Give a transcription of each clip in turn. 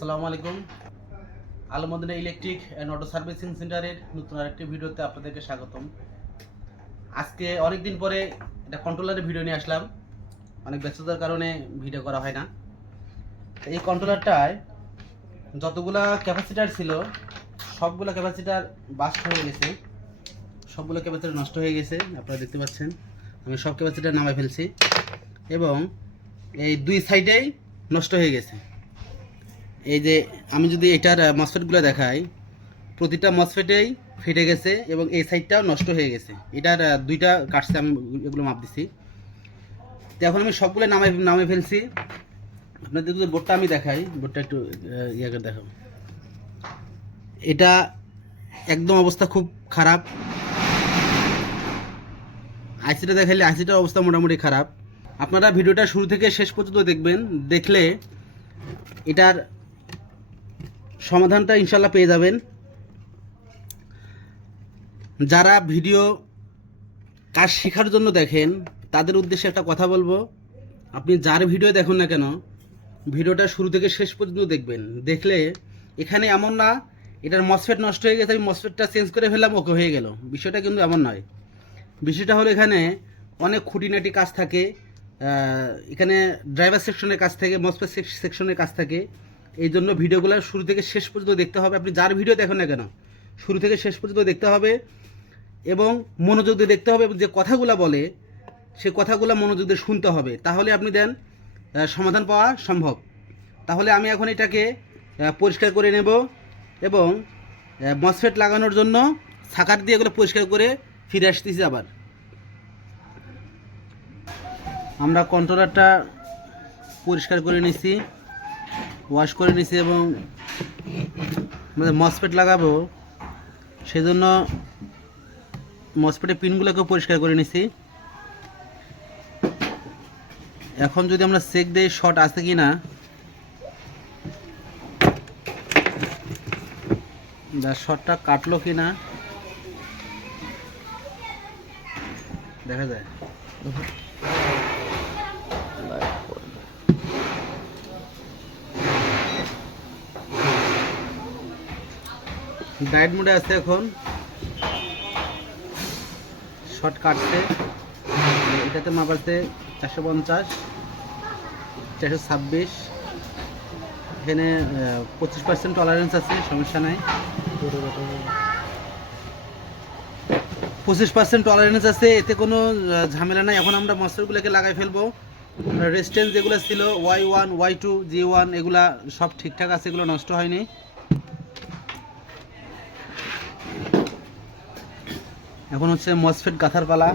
আসসালামু আলাইকুম। Almadina electric and auto servicing সেন্টারের নতুন আরেকটি ভিডিওতে আপনাদেরকে স্বাগতম। আজকে অনেক দিন পরে একটা কন্ট্রোলারের ভিডিও নিয়ে আসলাম। অনেক ব্যস্ততার কারণে ভিডিও করা হয় না। এই কন্ট্রোলারটায় যতগুলা ক্যাপাসিটার ছিল, সবগুলো ক্যাপাসিটার বাস্ট হয়ে গেছে। সবগুলো ক্যাপাসিটার নষ্ট হয়ে গেছে, আপনারা দেখতে পাচ্ছেন। আমি সব ক্যাপাসিটার নামায় ফেলছি এবং এই দুই সাইডেই নষ্ট হয়ে গেছে। এই যে আমি যদি এটার মসফেটগুলো দেখাই, প্রতিটা মসফেটেই ফেটে গেছে এবং এই সাইডটাও নষ্ট হয়ে গেছে। এটার দুইটা কাটছে, আমি এগুলো মাপ দিছি। তো এখন আমি সবগুলো নামাই নামে ফেলছি। আপনাদের যদি বোর্ডটা আমি দেখাই, বোর্ডটা একটু ইয়ে করে দেখাবো। এটা একদম অবস্থা খুব খারাপ। আইসিটা দেখাইলে আইসিটার অবস্থা মোটামুটি খারাপ। আপনারা ভিডিওটা শুরু থেকে শেষ পর্যন্ত দেখবেন, দেখলে এটার সমাধানটা ইনশাল্লাহ পেয়ে যাবেন। যারা ভিডিও কাজ শেখার জন্য দেখেন, তাদের উদ্দেশ্যে একটা কথা বলব। আপনি যার ভিডিও দেখুন না কেন, ভিডিওটা শুরু থেকে শেষ পর্যন্ত দেখবেন। দেখলে এখানে এমন না, এটার মসফেট নষ্ট হয়ে গেছে, আমি মসফেটটা চেঞ্জ করে ফেললাম, ওকে হয়ে গেল। বিষয়টা কিন্তু এমন নয়। বিষয়টা হলো এখানে অনেক খুঁটিনাটি কাজ থাকে এখানে ড্রাইভার সেকশনের কাজ থাকে মসপেট সেকশনের কাজ থাকে। এই জন্য ভিডিওগুলো শুরু থেকে শেষ পর্যন্ত দেখতে হবে। আপনি যার ভিডিও দেখেন না কেন, শুরু থেকে শেষ পর্যন্ত দেখতে হবে এবং মনোযোগ দিয়ে দেখতে হবে এবং যে কথাগুলো বলে, সে কথাগুলো মনোযোগ দিয়ে শুনতে হবে। তাহলে আপনি দেন সমাধান পাওয়া সম্ভব। তাহলে আমি এখন এটাকে পরিষ্কার করে নেব এবং মসফেট লাগানোর জন্য সাকার দিয়ে এগুলো পরিষ্কার করে ফিরে আসতেছি আবার। আমরা কন্ট্রোলারটা পরিষ্কার করে নিছি। ওয়াশ করে নিছি এবং মসপেট লাগাবো। সেজন্য মসপেটের পিনগুলোকেও পরিষ্কার করে নিছি। এখন যদি আমরা চেক দিই, শর্ট আছে কি না শর্টটা কাটলো কি না দেখা যায়। ডায়েট মোডে আছে এখন। শর্ট কাটছে এটাতে মাপ আছে চারশো পঞ্চাশ, চারশো ছাব্বিশ। এখানে পঁচিশ পার্সেন্ট টলারেন্স আছে, সমস্যা নাই। পঁচিশ পার্সেন্ট টলারেন্স আছে, এতে কোনো ঝামেলা নাই। এখন আমরা মশলাগুলোকে লাগাই ফেলব। রেস্টেন্স যেগুলো ছিল Y one Y two G one এগুলা সব ঠিকঠাক আছে, এগুলো নষ্ট হয়নি। এখন হচ্ছে মসফেট গাথার পালা।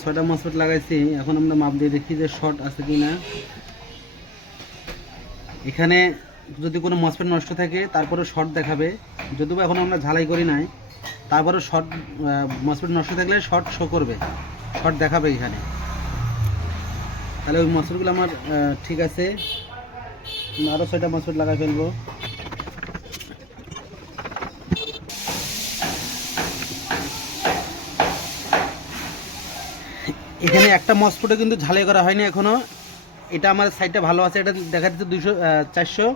ছয়টা মসফেট লাগাইছি। এখন আমরা মাপ দিয়ে দেখি যে শর্ট আছে কি না এখানে যদি কোনো মসফেট নষ্ট থাকে, তারপরে শর্ট দেখাবে। যদিও এখন আমরা ঝালাই করি নাই, তারপরে শর্ট মসফেট নষ্ট থাকলে শর্ট শো করবে। শর্ট দেখাবে এখানে। তাহলে ওই মসফেটগুলো আমার ঠিক আছে। আরও ছয়টা মসফেট লাগাই ফেলব। এখানে একটা মসফেটও কিন্তু ঝালাই করা হয়নি এখনও। এটা আমার সাইডটা ভালো আছে, এটা দেখা যাচ্ছে দুশো চারশো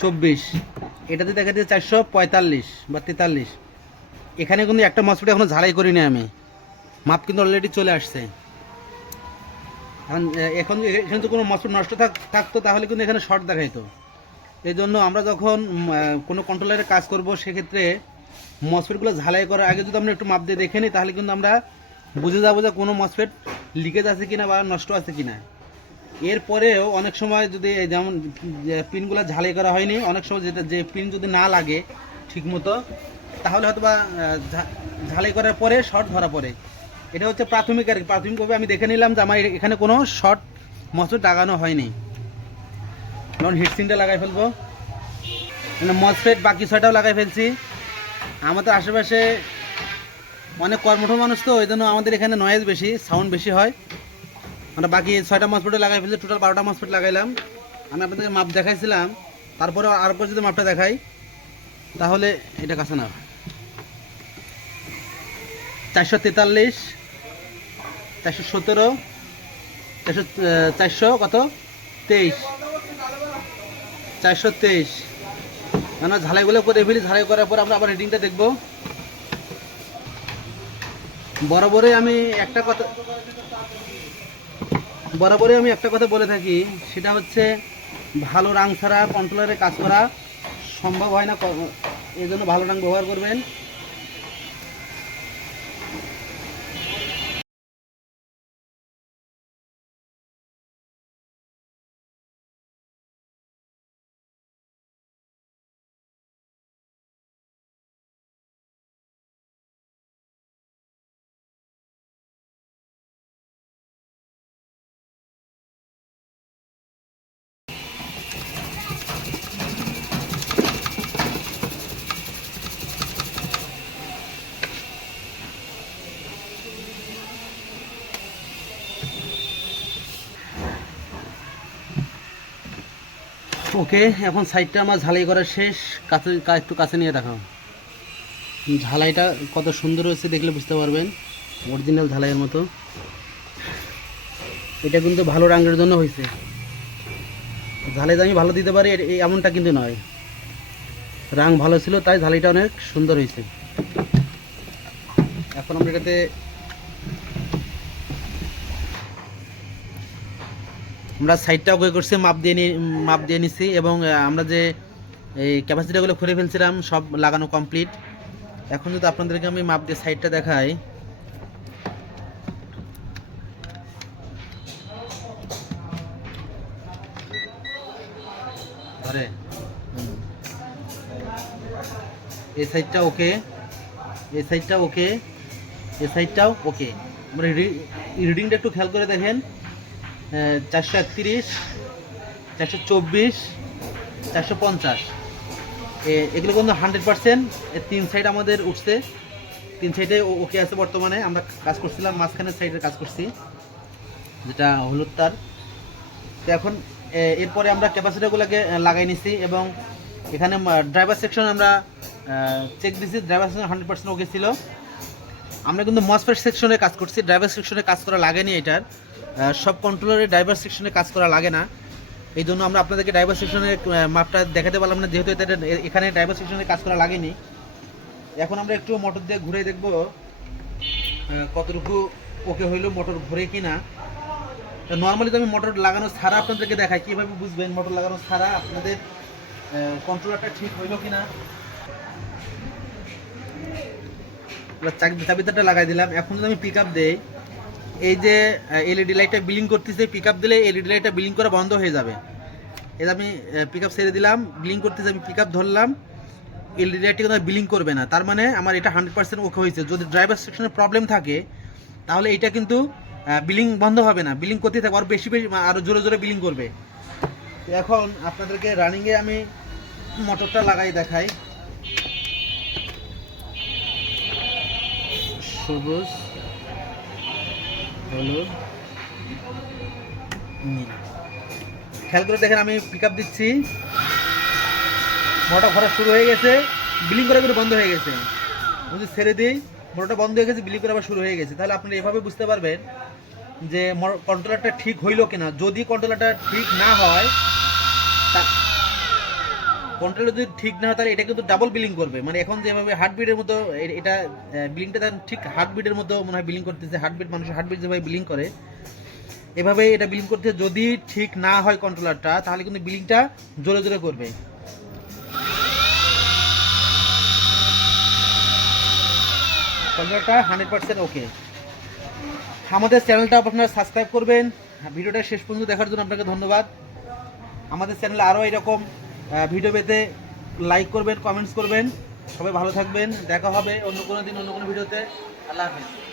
চব্বিশ। এটাতে দেখা যাচ্ছে চারশো পঁয়তাল্লিশ বা তেতাল্লিশ। এখানে কিন্তু একটা মসফেট এখনও ঝালাই করিনি আমি। মাপ কিন্তু অলরেডি চলে আসছে। এখন এখন তো কোনো মসফেট নষ্ট থাক, থাকতো, তাহলে কিন্তু এখানে শর্ট দেখাইতো। এই জন্য আমরা যখন কোনো কন্ট্রোলারে কাজ করব, সেক্ষেত্রে মসফেটগুলো ঝালাই করার আগে যদি আমরা একটু মাপ দিয়ে দেখে নিই, তাহলে কিন্তু আমরা বুঝে যাব যে কোনো মসফেট লিকেজ আছে কিনা বা নষ্ট আছে কিনা। এরপরেও অনেক সময় যদি যেমন পিনগুলো ঝালাই করা হয়নি, অনেক সময় যেটা, যে পিন যদি না লাগে ঠিক মতো তাহলে হয়তো বা ঝালাই করার পরে শর্ট ধরা পড়ে। এটা হচ্ছে প্রাথমিক আর প্রাথমিকভাবে আমি দেখে নিলাম যে আমার এখানে কোনো শর্ট মসফেট লাগানো হয়নি। এখন হিটসিনটা লাগাই ফেলব। মানে মসফেট বাকি ছয়টাও লাগাই ফেলছি। আমাদের আশেপাশে অনেক কর্মঠ মানুষ তো ওই জন্য আমাদের এখানে নয়েজ বেশি সাউন্ড বেশি হয়। আমরা বাকি ছয়টা মসফেটে লাগাই ফেলছি টোটাল বারোটা মসফেট লাগাইলাম। আমি আপনাদেরকে মাপ দেখাইছিলাম, তারপরে আর পর যদি মাপটা দেখাই, তাহলে এটা কাছে না। চারশো তেতাল্লিশ, চারশো সতেরো, চারশো চারশো কত? তেইশ। চারশো তেইশ। কেন ঝালাইগুলো করে ফেলি, ঝালাই করার পর আমরা আবার রিডিংটা দেখব। বরাবরই আমি একটা কথা বরাবরই আমি একটা কথা বলে থাকি, সেটা হচ্ছে ভালো রাং ছাড়া কন্ট্রোলারে কাজ করা সম্ভব হয় না এই জন্য ভালো রাং ব্যবহার করবেন। ওকে, এখন সাইডটা আমার ঝালাই করা শেষ। কাছে একটু কাছে নিয়ে দেখাও। ঝালাইটা কত সুন্দর হয়েছে দেখলে বুঝতে পারবেন। অরিজিনাল ঝালাইয়ের মতো। এটা কিন্তু ভালো রাঙের জন্য হয়েছে। ঝালাই আমি ভালো দিতে পারি এমনটা কিন্তু নয়। রাং ভালো ছিল, তাই ঝালাইটা অনেক সুন্দর হয়েছে। এখন আমরা এটাতে আমরা সাইডটা ওকে করছি মাপ দিয়ে মাপ দিয়ে নিছি এবং আমরা যে এই ক্যাপাসিটিগুলো খুলে ফেলছিলাম, সব লাগানো কমপ্লিট এখন যদি আপনাদেরকে আমি মাপ দিয়ে সাইডটা দেখাই। এই সাইডটা ওকে, এই সাইডটা ওকে, এই সাইডটাও ওকে। আমরা রিডিংটা একটু খেয়াল করে দেখেন। চারশো একত্রিশ, চারশো চব্বিশ, চারশো পঞ্চাশ। এগুলো কিন্তু হান্ড্রেড পার্সেন্ট তিন সাইড আমাদের উঠছে। তিন সাইডে ওকে আছে বর্তমানে, আমরা কাজ করছিলাম মাঝখানের সাইডের কাজ করছি, যেটা হলুদ তার। তো এখন এরপরে আমরা ক্যাপাসিটারগুলোকে লাগাই নিছি এবং এখানে ড্রাইভার সেকশন আমরা চেক দিছি driver section hundred percent okay ছিল। আমরা কিন্তু মসফেট সেকশনে কাজ করছি ড্রাইভার সেকশনে কাজ করা লাগেনি এটার। সব কন্ট্রোলারে ড্রাইভার সেকশনে কাজ করা লাগে না। এই জন্য আমরা আপনাদেরকে ড্রাইভার সেকশনের মাপটা দেখাতে পারলাম না, যেহেতু এটা এখানে ড্রাইভার সেকশনে কাজ করা লাগেনি। এখন আমরা একটু মোটর দিয়ে ঘুরে দেখব কতটুকু ওকে হইল মোটর ঘুরে কি না নর্মালি তো আমি মোটর লাগানো ছাড়া আপনাদেরকে দেখাই, কীভাবে বুঝবেন মোটর লাগানো ছাড়া আপনাদের কন্ট্রোলারটা ঠিক হইল কি না এবার চাবি- চাবিটাটা লাগাই দিলাম। এখন যদি আমি পিক আপ দেই এই যে এলইডি লাইটটা বিলিং করতেছে পিক আপ দিলে এলইডি লাইটটা বিলিং করা বন্ধ হয়ে যাবে। যে আমি পিক আপ ছেড়ে দিলাম বিলিং করতেছে, আমি পিক আপ ধরলাম এলইডি লাইটটা কিন্তু বিলিং করবে না। তার মানে আমার এটা হান্ড্রেড পার্সেন্ট ওকে হয়েছে। যদি ড্রাইভার সেকশনে প্রবলেম থাকে, তাহলে এটা কিন্তু বিলিং বন্ধ হবে না। বিলিং করতে থাকবে। আরও বেশি বেশি আরও জোরে জোরে বিলিং করবে। এখন আপনাদেরকে রানিংয়ে আমি মোটরটা লাগাই দেখাই। সবুজ। হলুদ। নীল খেয়াল করে দেখেন, আমি পিক আপ দিচ্ছি। মোটর ঘোরা শুরু হয়ে গেছে বিলিং করা করে বন্ধ হয়ে গেছে। যদি ছেড়ে দিই, মোটরটা বন্ধ হয়ে গেছে বিলিং করে আবার শুরু হয়ে গেছে। তাহলে আপনি এভাবে বুঝতে পারবেন যে কন্ট্রোলারটা ঠিক হইল কিনা। যদি কন্ট্রোলারটা ঠিক না হয় কন্ট্রোল যদি ঠিক না হয়, তাহলে এটা কিন্তু ডাবল বিলিং করবে। মানে এখন যেভাবে হার্টবিটের মতো এটা বিলিংটা তার ঠিক হার্টবিটের মতো মনে হয় বিলিং করতেছে। হার্টবিট মানুষের হার্টবিট যেভাবে বিলিং করে, এভাবে এটা বিলিং করতে যদি ঠিক না হয় কন্ট্রোলারটা তাহলে কিন্তু বিলিংটা জোরে জোরে করবে। কন্ট্রোলারটা হান্ড্রেড পার্সেন্ট ওকে আমাদের চ্যানেলটা আপনারা সাবস্ক্রাইব করবেন। ভিডিওটা শেষ পর্যন্ত দেখার জন্য আপনাকে ধন্যবাদ। আমাদের চ্যানেলে আরও এরকম ভিডিও পেতে লাইক করবেন কমেন্টস করবেন। সবাই ভালো থাকবেন। দেখা হবে অন্য কোনো দিন, অন্য কোনো ভিডিওতে। আল্লাহ হাফিজ।